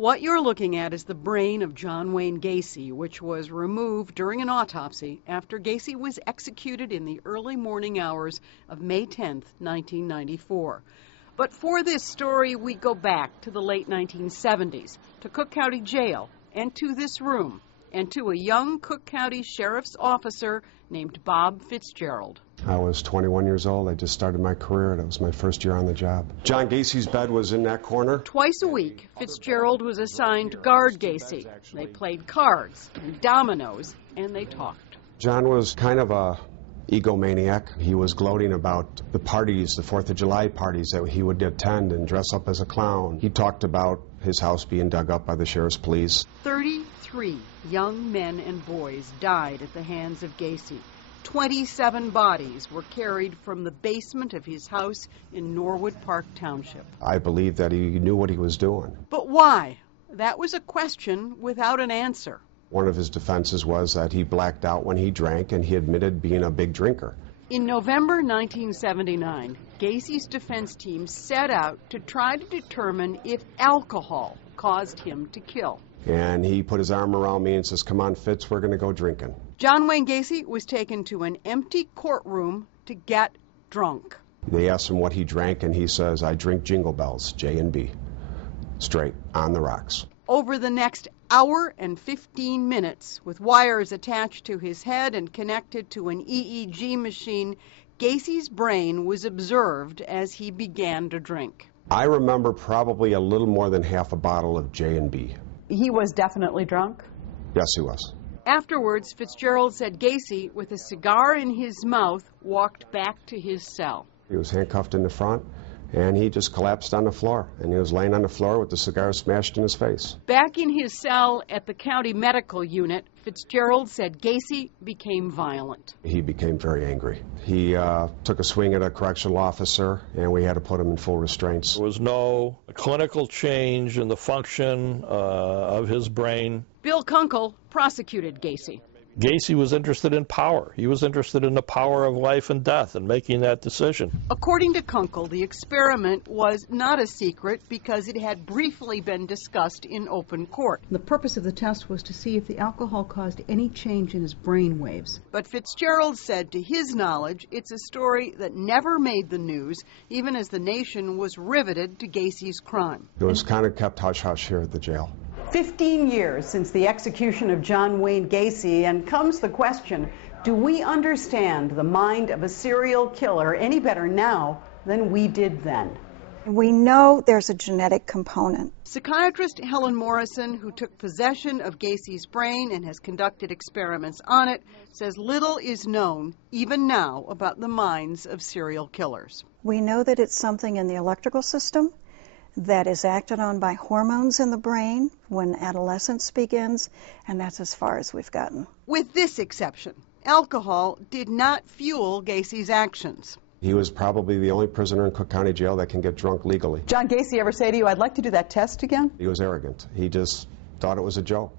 What you're looking at is the brain of John Wayne Gacy, which was removed during an autopsy after Gacy was executed in the early morning hours of May 10th, 1994. But for this story, we go back to the late 1970s, to Cook County Jail, and to this room, and to a young Cook County Sheriff's officer named Bob Fitzgerald. I was 21 years old. I just started my career. That was my first year on the job. John Gacy's bed was in that corner. Twice a week, Fitzgerald was assigned to guard Gacy. They played cards and dominoes, and they talked. John was kind of a egomaniac. He was gloating about the parties, the 4th of July parties that he would attend and dress up as a clown. He talked about his house being dug up by the sheriff's police. 33 young men and boys died at the hands of Gacy. 27 bodies were carried from the basement of his house in Norwood Park Township. I believe that he knew what he was doing. But why? That was a question without an answer. One of his defenses was that he blacked out when he drank, and he admitted being a big drinker. In November 1979, Gacy's defense team set out to try to determine if alcohol caused him to kill. And he put his arm around me and says, "Come on, Fitz, we're going to go drinking." John Wayne Gacy was taken to an empty courtroom to get drunk. They asked him what he drank, and he says, "I drink Jingle Bells, J and B, straight on the rocks." Over the next hour and 15 minutes, with wires attached to his head and connected to an EEG machine, Gacy's brain was observed as he began to drink. I remember probably a little more than half a bottle of J and B. He was definitely drunk? Yes, he was. Afterwards, Fitzgerald said Gacy, with a cigar in his mouth, walked back to his cell. He was handcuffed in the front, and he just collapsed on the floor, and he was laying on the floor with the cigar smashed in his face. Back in his cell at the county medical unit, Fitzgerald said Gacy became violent. He became very angry. He took a swing at a correctional officer, and we had to put him in full restraints. There was no clinical change in the function of his brain. Bill Kunkel prosecuted Gacy. Gacy was interested in power. He was interested in the power of life and death and making that decision. According to Kunkel, the experiment was not a secret because it had briefly been discussed in open court. The purpose of the test was to see if the alcohol caused any change in his brain waves. But Fitzgerald said, to his knowledge, it's a story that never made the news, even as the nation was riveted to Gacy's crime. It was kind of kept hush-hush here at the jail. 15 years since the execution of John Wayne Gacy, and comes the question, do we understand the mind of a serial killer any better now than we did then? We know there's a genetic component. Psychiatrist Helen Morrison, who took possession of Gacy's brain and has conducted experiments on it, says little is known, even now, about the minds of serial killers. We know that it's something in the electrical system that is acted on by hormones in the brain when adolescence begins, and that's as far as we've gotten. With this exception, alcohol did not fuel Gacy's actions. He was probably the only prisoner in Cook County Jail that can get drunk legally. John Gacy ever say to you, "I'd like to do that test again"? He was arrogant. He just thought it was a joke.